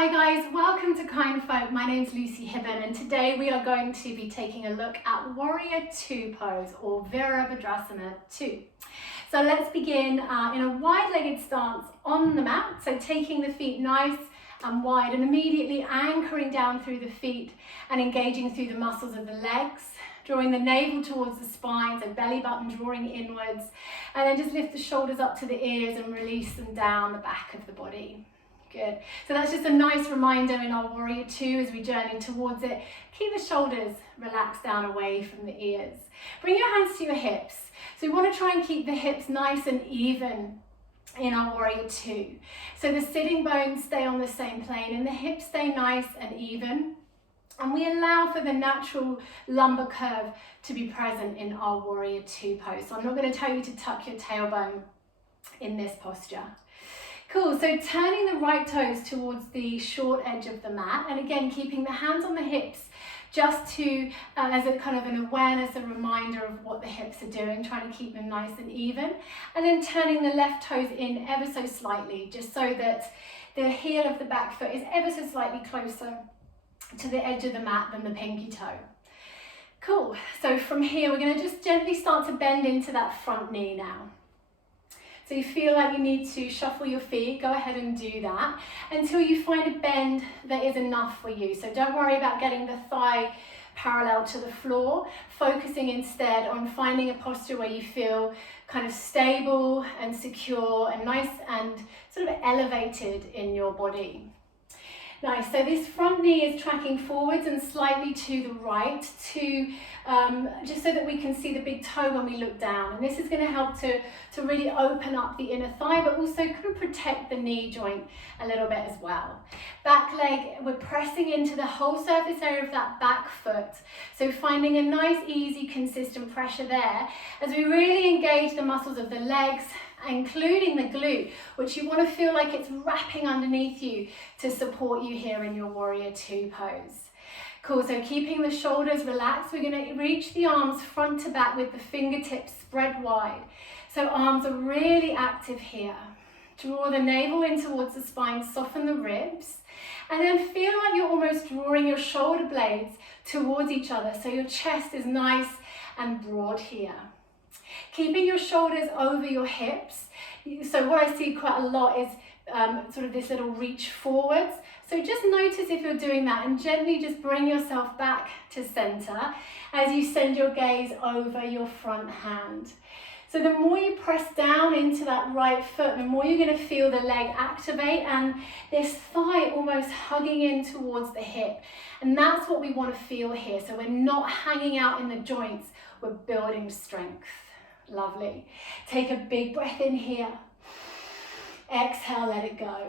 Hi guys, welcome to Kindfolk. My name's Lucy Hibben and today we are going to be taking a look at Warrior 2 pose or Virabhadrasana 2. So let's begin in a wide-legged stance on the mat. So taking the feet nice and wide and immediately anchoring down through the feet and engaging through the muscles of the legs. Drawing the navel towards the spine, so belly button drawing inwards, and then just lift the shoulders up to the ears and release them down the back of the body. Good. So that's just a nice reminder in our Warrior 2 as we journey towards it. Keep the shoulders relaxed down away from the ears. Bring your hands to your hips. So we want to try and keep the hips nice and even in our Warrior 2. So the sitting bones stay on the same plane and the hips stay nice and even. And we allow for the natural lumbar curve to be present in our Warrior 2 pose. So I'm not going to tell you to tuck your tailbone in this posture. Cool, so turning the right toes towards the short edge of the mat, and again keeping the hands on the hips just to, as a kind of an awareness, a reminder of what the hips are doing, trying to keep them nice and even, and then turning the left toes in ever so slightly, just so that the heel of the back foot is ever so slightly closer to the edge of the mat than the pinky toe. Cool, so from here we're going to just gently start to bend into that front knee now. So you feel like you need to shuffle your feet, go ahead and do that until you find a bend that is enough for you. So don't worry about getting the thigh parallel to the floor, focusing instead on finding a posture where you feel kind of stable and secure and nice and sort of elevated in your body. Nice, so this front knee is tracking forwards and slightly to the right just so that we can see the big toe when we look down. And this is going to help to really open up the inner thigh, but also kind of protect the knee joint a little bit as well. Back leg, we're pressing into the whole surface area of that back foot. So finding a nice, easy, consistent pressure there as we really engage the muscles of the legs, including the glute, which you want to feel like it's wrapping underneath you to support you here in your Warrior 2 pose. Cool, so keeping the shoulders relaxed, we're going to reach the arms front to back with the fingertips spread wide. So arms are really active here. Draw the navel in towards the spine, soften the ribs, and then feel like you're almost drawing your shoulder blades towards each other, so your chest is nice and broad here. Keeping your shoulders over your hips. So what I see quite a lot is sort of this little reach forwards. So just notice if you're doing that and gently just bring yourself back to center as you send your gaze over your front hand. So the more you press down into that right foot, the more you're going to feel the leg activate and this thigh almost hugging in towards the hip. And that's what we want to feel here. So we're not hanging out in the joints, we're building strength. Lovely. Take a big breath in here. Exhale, let it go.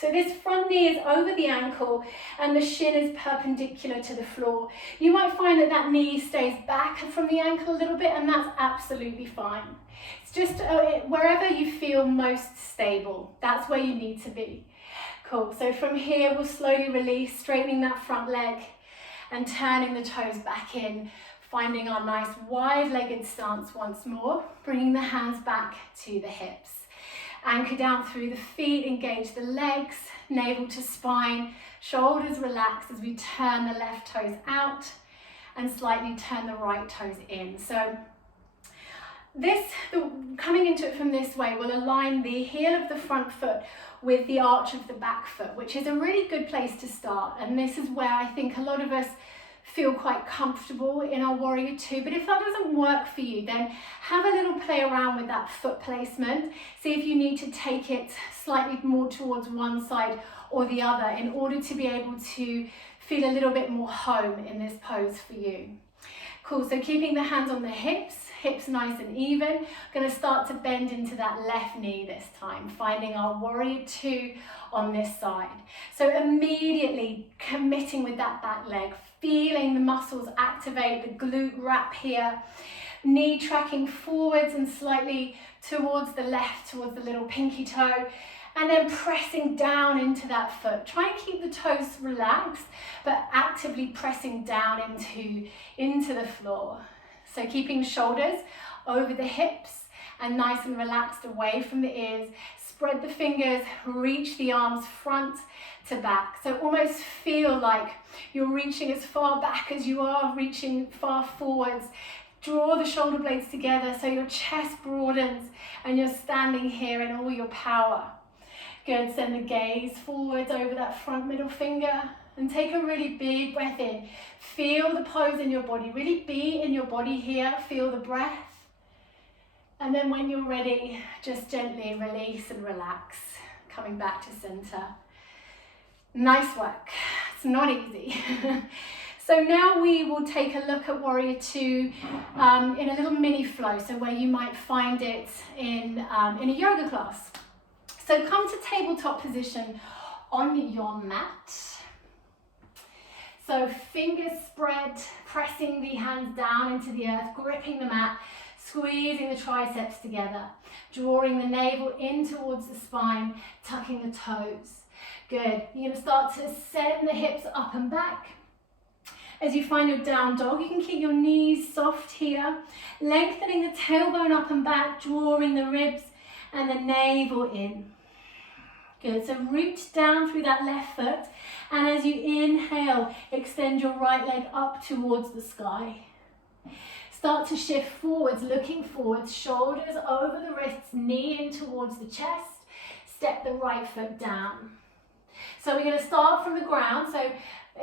So this front knee is over the ankle and the shin is perpendicular to the floor. You might find that that knee stays back from the ankle a little bit, and that's absolutely fine. It's just wherever you feel most stable, that's where you need to be. Cool. So from here, we'll slowly release, straightening that front leg and turning the toes back in. Finding our nice wide-legged stance once more, bringing the hands back to the hips. Anchor down through the feet, engage the legs, navel to spine, shoulders relax as we turn the left toes out and slightly turn the right toes in. So coming into it from this way will align the heel of the front foot with the arch of the back foot, which is a really good place to start. And this is where I think a lot of us feel quite comfortable in our Warrior 2, but if that doesn't work for you, then have a little play around with that foot placement. See if you need to take it slightly more towards one side or the other in order to be able to feel a little bit more home in this pose for you. Cool, so keeping the hands on the hips nice and even. Going to start to bend into that left knee this time, finding our Warrior 2 on this side. So immediately committing with that back leg, feeling the muscles activate, the glute wrap here, knee tracking forwards and slightly towards the left, towards the little pinky toe, and then pressing down into that foot. Try and keep the toes relaxed, but actively pressing down into the floor. So keeping shoulders over the hips and nice and relaxed away from the ears, Spread the fingers, reach the arms front to back. So almost feel like you're reaching as far back as you are reaching far forwards. Draw the shoulder blades together so your chest broadens and you're standing here in all your power. Good, send the gaze forwards over that front middle finger and take a really big breath in. Feel the pose in your body, really be in your body here, feel the breath. And then when you're ready, just gently release and relax, coming back to center. Nice work, it's not easy. So now we will take a look at Warrior Two in a little mini flow, so where you might find it in a yoga class. So come to tabletop position on your mat. So fingers spread, pressing the hands down into the earth, gripping the mat, squeezing the triceps together, drawing the navel in towards the spine, tucking the toes. Good. You're going to start to send the hips up and back. As you find your down dog, you can keep your knees soft here, lengthening the tailbone up and back, drawing the ribs and the navel in. Good, so reach down through that left foot, and as you inhale, extend your right leg up towards the sky. Start to shift forwards, looking forwards, shoulders over the wrists, knee in towards the chest, step the right foot down. So we're going to start from the ground, so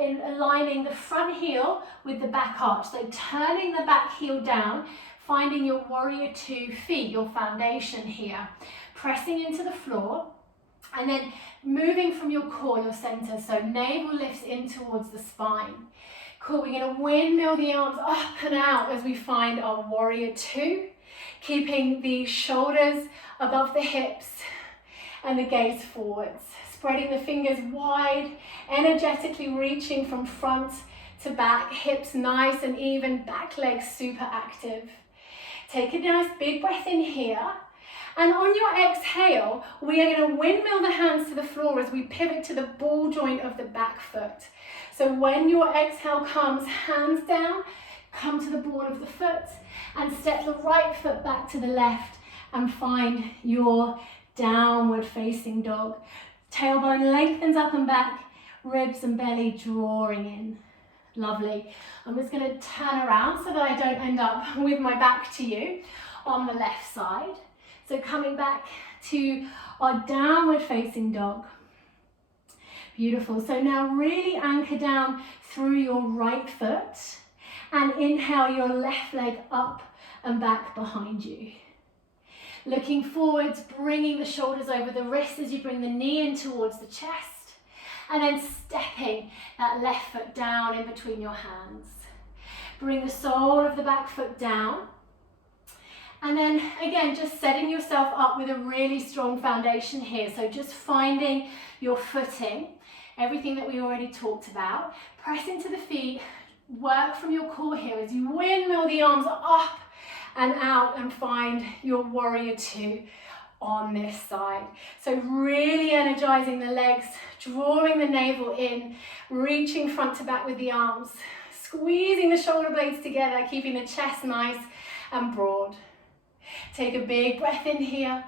in aligning the front heel with the back arch, so turning the back heel down, finding your Warrior Two feet, your foundation here, pressing into the floor, and then moving from your core, your center, so navel lifts in towards the spine. Cool, we're going to windmill the arms up and out as we find our Warrior Two, keeping the shoulders above the hips and the gaze forwards. Spreading the fingers wide, energetically reaching from front to back, hips nice and even, back legs super active. Take a nice big breath in here. And on your exhale, we are going to windmill the hands to the floor as we pivot to the ball joint of the back foot. So when your exhale comes, hands down, come to the ball of the foot and step the right foot back to the left and find your downward facing dog. Tailbone lengthens up and back, ribs and belly drawing in. Lovely. I'm just going to turn around so that I don't end up with my back to you on the left side. So coming back to our downward facing dog. Beautiful. So now really anchor down through your right foot and inhale your left leg up and back behind you. Looking forwards, bringing the shoulders over the wrists as you bring the knee in towards the chest, and then stepping that left foot down in between your hands. Bring the sole of the back foot down, and then again, just setting yourself up with a really strong foundation here. So just finding your footing, everything that we already talked about. Press into the feet, work from your core here as you windmill the arms up and out and find your Warrior Two on this side. So really energizing the legs, drawing the navel in, reaching front to back with the arms, squeezing the shoulder blades together, keeping the chest nice and broad. Take a big breath in here.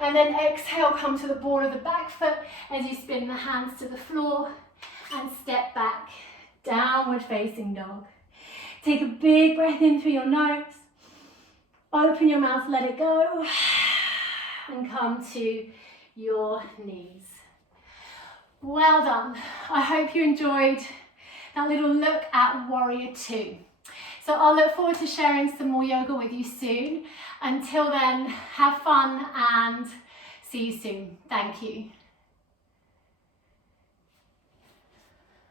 And then exhale, come to the ball of the back foot as you spin the hands to the floor and step back, downward facing dog. Take a big breath in through your nose. Open your mouth, let it go, and come to your knees. Well done. I hope you enjoyed that little look at Warrior Two. So I'll look forward to sharing some more yoga with you soon. Until then, have fun and see you soon. Thank you.